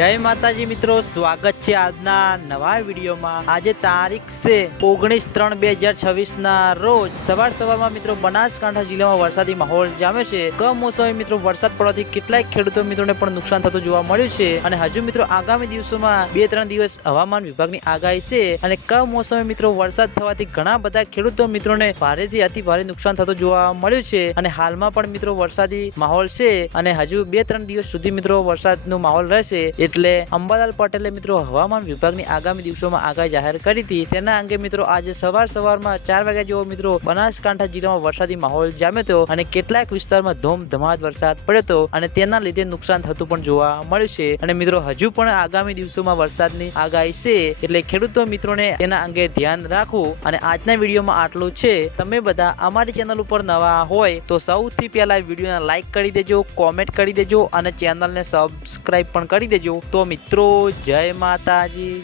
જય માતાજી મિત્રો, સ્વાગત છે આજના નવા વિડીયોમાં। આજે તારીખ છે 19/3/2026 ના રોજ સવારમાં મિત્રો બનાસકાંઠા જિલ્લામાં વરસાદી માહોલ જામે છે। કમોસમી મિત્રો વરસાદ પડવાથી કેટલાક ખેડૂતો મિત્રોને પણ નુકસાન થતું જોવા મળ્યું છે અને હજુ મિત્રો આગામી દિવસોમાં 2-3 દિવસ હવામાન વિભાગની આગાહી છે અને કમોસમી મિત્રો વરસાદ થવાથી ઘણા બધા ખેડૂતો મિત્રોને ભારેથી અતિ ભારે નુકસાન થતું જોવા મળ્યું છે અને હાલમાં પણ મિત્રો વરસાદી માહોલ છે અને હજુ 2-3 દિવસ સુધી મિત્રો વરસાદનો માહોલ રહેશે। એટલે અંબાલાલ પટેલે મિત્રો હવામાન વિભાગની આગામી દિવસોમાં આગાહી જાહેર કરી હતી। તેના અંગે મિત્રો આજે સવારમાં 4 વાગ્યા જેવો મિત્રો બનાસકાંઠા જિલ્લામાં વરસાદી માહોલ જામ્યો હતો અને કેટલાક વિસ્તારમાં ધોધમાર વરસાદ પડ્યો હતો અને તેના લીધે નુકસાન થતું પણ જોવા મળ્યું છે અને મિત્રો હજુ પણ આગામી દિવસોમાં વરસાદની આગાહી છે એટલે ખેડૂતો મિત્રોને તેના અંગે ધ્યાન રાખવું। અને આજના વિડીયોમાં આટલું છે। તમે બધા અમારી ચેનલ ઉપર નવા હોય તો સૌથી પહેલા વિડીયોને લાઈક કરી દેજો, કોમેન્ટ કરી દેજો અને ચેનલને સબસ્ક્રાઇબ પણ કરી દેજો। તો મિત્રો જય માતાજી।